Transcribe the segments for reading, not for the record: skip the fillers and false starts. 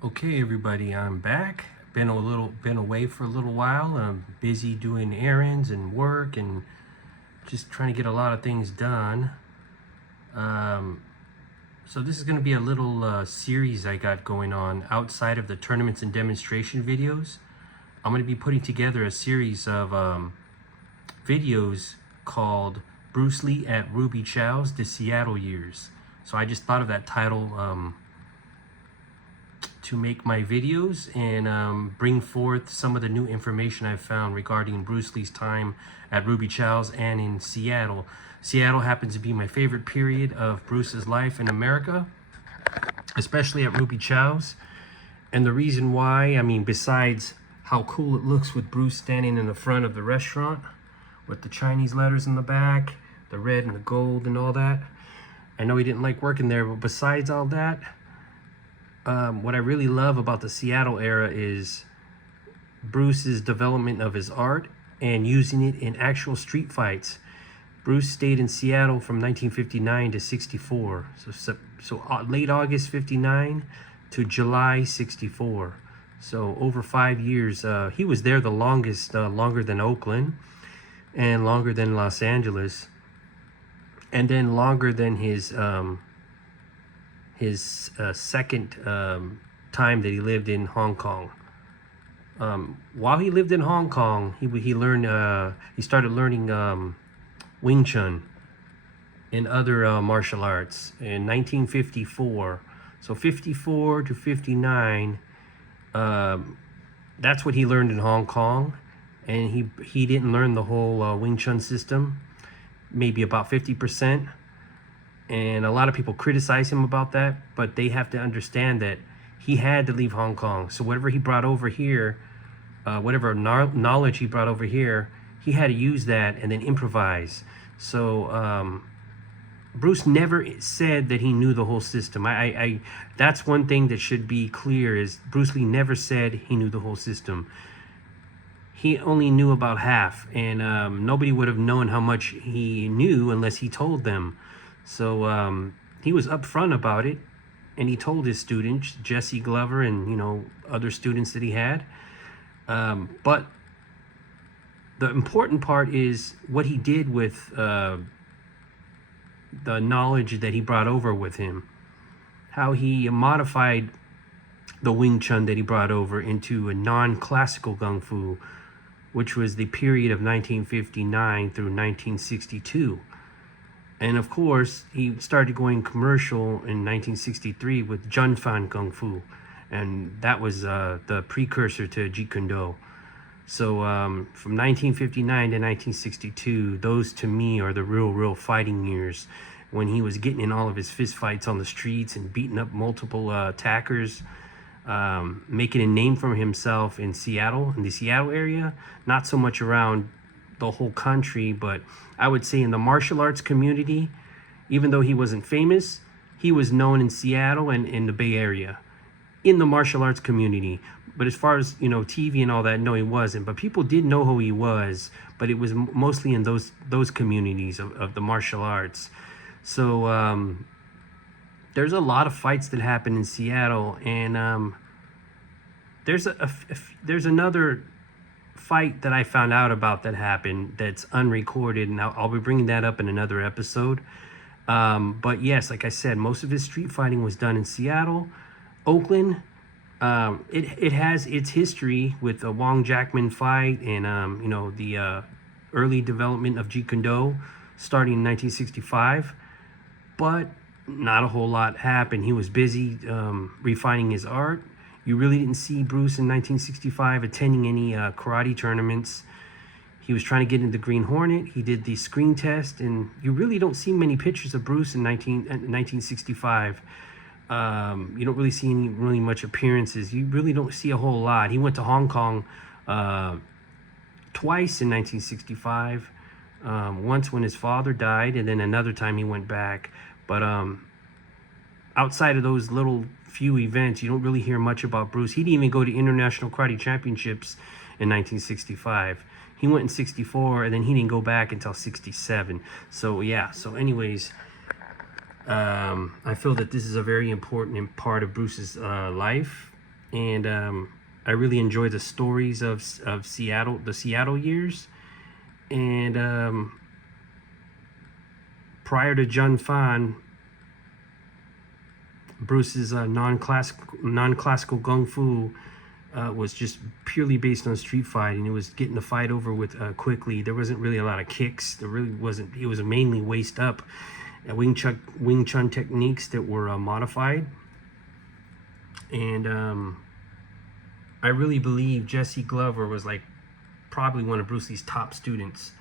Okay, everybody, I'm back. Been away for a little while. I'm busy doing errands and work and just trying to get a lot of things done. Um, so this is going to be a little series I got going on outside of the tournaments and demonstration videos. I'm going to be putting together a series of videos called Bruce Lee at Ruby Chow's The Seattle Years. So I just thought of that title to make my videos and bring forth some of the new information I've found regarding Bruce Lee's time at Ruby Chow's and in Seattle. Seattle happens to be my favorite period of Bruce's life in America, especially at Ruby Chow's. And the reason why, I mean, besides how cool it looks with Bruce standing in the front of the restaurant with the Chinese letters in the back, the red and the gold and all that. I know he didn't like working there, but besides all that, what I really love about the Seattle era is Bruce's development of his art and using it in actual street fights. Bruce stayed in Seattle from 1959 to 64, so late August 59 to July 64. So over 5 years, he was there the longest, longer than Oakland and longer than Los Angeles, and then longer than his second time that he lived in Hong Kong. While he lived in Hong Kong, he started learning Wing Chun and other martial arts in 1954. So 54 to 59, that's what he learned in Hong Kong, and he didn't learn the whole Wing Chun system, maybe about 50%. And a lot of people criticize him about that, but they have to understand that he had to leave Hong Kong. So whatever he brought over here, whatever knowledge he brought over here, he had to use that and then improvise. So Bruce never said that he knew the whole system. That's one thing that should be clear, is Bruce Lee never said he knew the whole system. He only knew about half, and nobody would have known how much he knew unless he told them. So he was upfront about it, and he told his students, Jesse Glover and other students that he had. But the important part is what he did with the knowledge that he brought over with him. How he modified the Wing Chun that he brought over into a non-classical Kung Fu, which was the period of 1959 through 1962. And of course, he started going commercial in 1963 with Junfan Kung Fu, and that was the precursor to Jeet Kune Do. So from 1959 to 1962, those to me are the real fighting years, when he was getting in all of his fist fights on the streets and beating up multiple attackers, making a name for himself in Seattle, in the Seattle area, not so much around the whole country, but I would say in the martial arts community. Even though he wasn't famous, he was known in Seattle and in the Bay Area, in the martial arts community. But as far as TV and all that, no, he wasn't. But people did know who he was, but it was mostly in those communities of the martial arts. So there's a lot of fights that happen in Seattle, and there's another fight that I found out about that happened that's unrecorded, and I'll be bringing that up in another episode. But yes, like I said, most of his street fighting was done in Seattle. Oakland, it has its history with the Wong Jackman fight and the early development of Jeet Kune Do starting in 1965, but not a whole lot happened. He was busy refining his art. You really didn't see Bruce in 1965 attending any karate tournaments. He was trying to get into Green Hornet. He did the screen test, and you really don't see many pictures of Bruce in 1965. You don't really see any really much appearances. You really don't see a whole lot. He went to Hong Kong twice in 1965. Once when his father died, and then another time he went back. But outside of those little few events, you don't really hear much about Bruce. He didn't even go to International Karate Championships in 1965. He went in 64, and then he didn't go back until 67. So yeah, so anyways, I feel that this is a very important part of Bruce's life. and I really enjoy the stories of Seattle, the Seattle years. And prior to Jun Fan, Bruce's non-classical kung fu was just purely based on street fighting. It was getting the fight over with quickly. There wasn't really a lot of kicks. There really wasn't. It was mainly waist up, Wing Chun techniques that were modified. And I really believe Jesse Glover was like probably one of Bruce Lee's top students.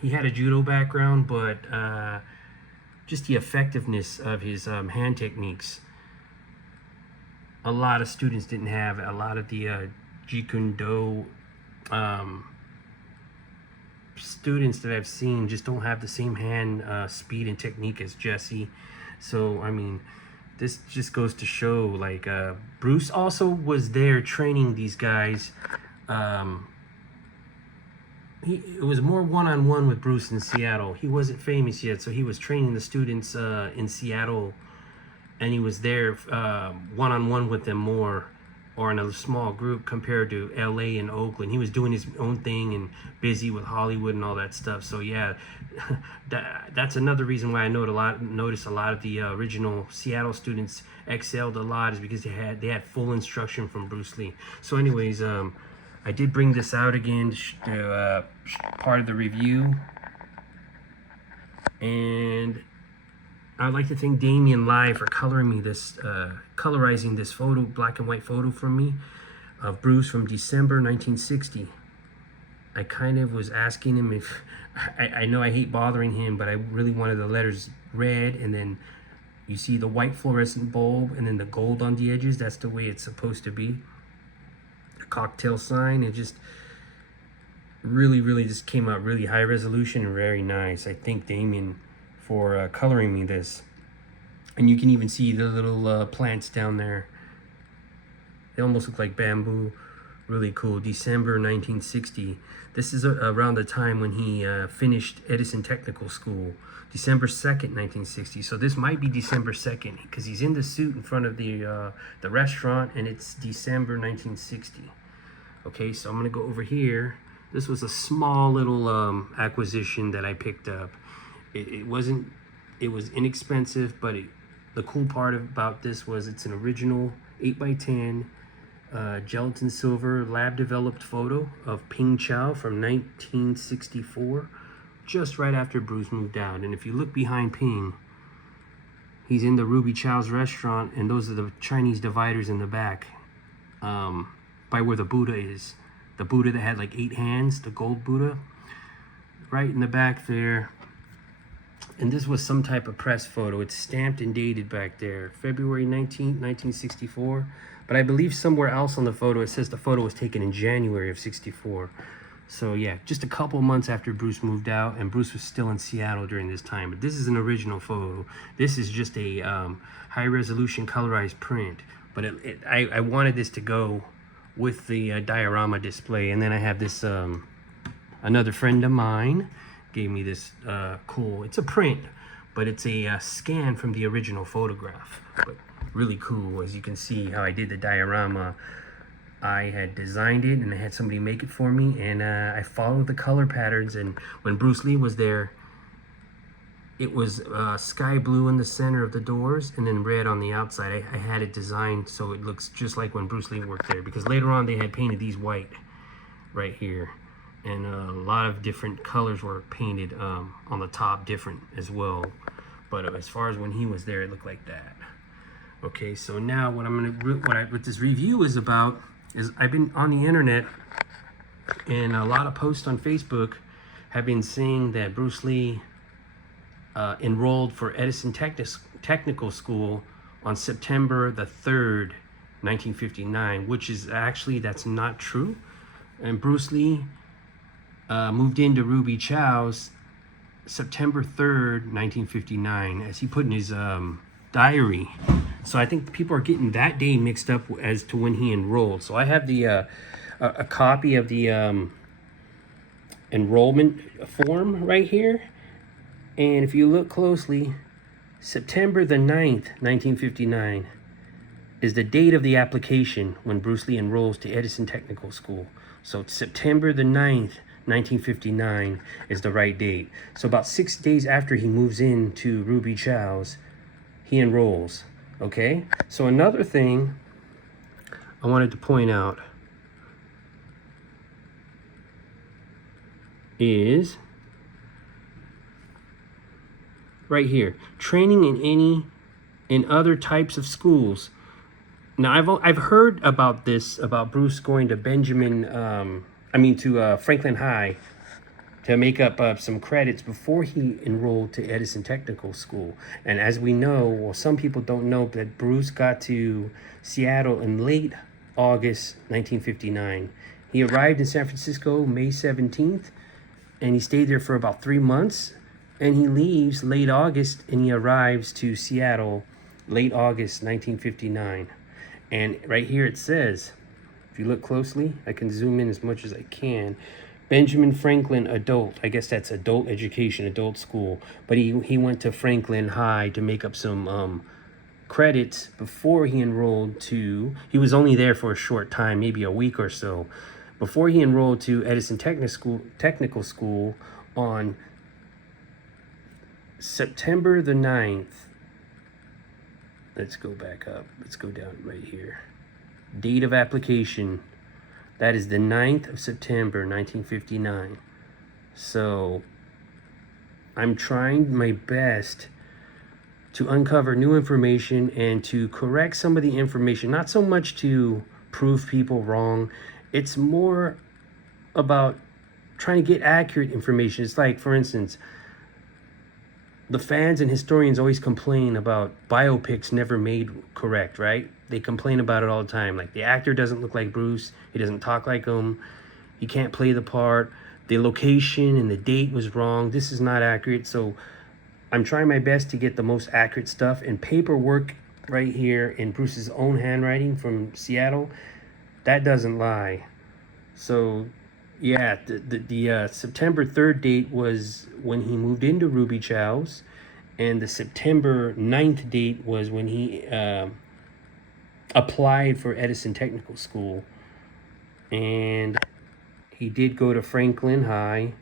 He had a judo background, but just the effectiveness of his hand techniques, a lot of students didn't have. A lot of the Jeet Kune Do students that I've seen just don't have the same hand speed and technique as Jesse. So I mean, this just goes to show, like, Bruce also was there training these guys. It was more one-on-one with Bruce in Seattle. He wasn't famous yet, so he was training the students in Seattle, and he was there one-on-one with them more, or in a small group, compared to LA and Oakland. He was doing his own thing and busy with Hollywood and all that stuff. So yeah, that's another reason why I notice a lot of the original Seattle students excelled a lot, is because they had full instruction from Bruce Lee. So anyways, I did bring this out again to part of the review, and I'd like to thank Damien Live for colorizing this photo, black and white photo from me of Bruce from December 1960. I kind of was asking him if, I know I hate bothering him, but I really wanted the letters red, and then you see the white fluorescent bulb and then the gold on the edges. That's the way it's supposed to be. The cocktail sign, it just really just came out really high resolution and very nice. I thank Damien for coloring me this. And you can even see the little plants down there. They almost look like bamboo. Really cool. December 1960. This is around the time when he finished Edison Technical School. December 2nd, 1960. So this might be December 2nd, because he's in the suit in front of the restaurant, and it's December 1960. Okay, so I'm gonna go over here. This was a small little acquisition that I picked up. It was inexpensive, but the cool part about this was it's an original 8x10 gelatin silver lab developed photo of Ping Chow from 1964, just right after Bruce moved out. And if you look behind Ping, he's in the Ruby Chow's restaurant, and those are the Chinese dividers in the back, by where the Buddha is. The Buddha that had like 8 hands, the gold Buddha, right in the back there. And this was some type of press photo. It's stamped and dated back there, February 19th, 1964. But I believe somewhere else on the photo, it says the photo was taken in January of 64. So yeah, just a couple months after Bruce moved out, and Bruce was still in Seattle during this time. But this is an original photo. This is just a high resolution colorized print. But I wanted this to go with the diorama display. And then I have this, another friend of mine gave me this cool, it's a print, but it's a scan from the original photograph. But really cool. As you can see how I did the diorama, I had designed it and I had somebody make it for me, and I followed the color patterns. And when Bruce Lee was there, it was sky blue in the center of the doors and then red on the outside. I had it designed so it looks just like when Bruce Lee worked there, because later on they had painted these white right here, and a lot of different colors were painted on the top, different as well. But as far as when he was there, it looked like that. Okay, so now what this review is about is, I've been on the internet, and a lot of posts on Facebook have been saying that Bruce Lee enrolled for Edison Technical School on September the 3rd, 1959, which is actually, that's not true. And Bruce Lee moved into Ruby Chow's September 3rd, 1959, as he put in his diary. So I think people are getting that day mixed up as to when he enrolled. So I have the a copy of the enrollment form right here. And if you look closely, September the 9th, 1959 is the date of the application when Bruce Lee enrolls to Edison Technical School. So September the 9th, 1959 is the right date. So about 6 days after he moves into Ruby Chow's, he enrolls. Okay? So another thing I wanted to point out is right here, training in other types of schools. Now I've heard about this, about Bruce going to Franklin High to make up some credits before he enrolled to Edison Technical School. And as we know, well, some people don't know that Bruce got to Seattle in late August 1959. He arrived in San Francisco May 17th, and he stayed there for about 3 months. And he leaves late August, and he arrives to Seattle late August 1959. And right here it says, if you look closely, I can zoom in as much as I can, Benjamin Franklin Adult. I guess that's adult education, adult school. But he went to Franklin High to make up some credits before he enrolled to, he was only there for a short time, maybe a week or so, before he enrolled to Edison Technical School on September the 9th. Let's go back up. Let's go down right here. Date of application. That is the 9th of September, 1959. So I'm trying my best to uncover new information and to correct some of the information. Not so much to prove people wrong. It's more about trying to get accurate information. It's like, for instance, the fans and historians always complain about biopics never made correct, right? They complain about it all the time. Like, the actor doesn't look like Bruce. He doesn't talk like him. He can't play the part. The location and the date was wrong. This is not accurate. So I'm trying my best to get the most accurate stuff. And paperwork right here in Bruce's own handwriting from Seattle, that doesn't lie. So yeah, the September 3rd date was when he moved into Ruby Chow's, and the September 9th date was when he applied for Edison Technical School. And he did go to Franklin High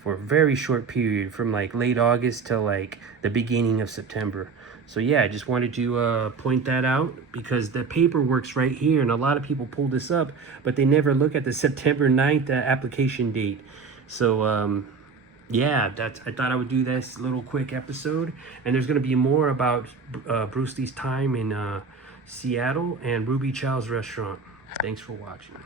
for a very short period, from like late August till like the beginning of September. So yeah, I just wanted to point that out, because the paperwork's right here, and a lot of people pull this up, but they never look at the September 9th application date. So yeah, I thought I would do this little quick episode, and there's going to be more about Bruce Lee's time in Seattle and Ruby Chow's restaurant. Thanks for watching.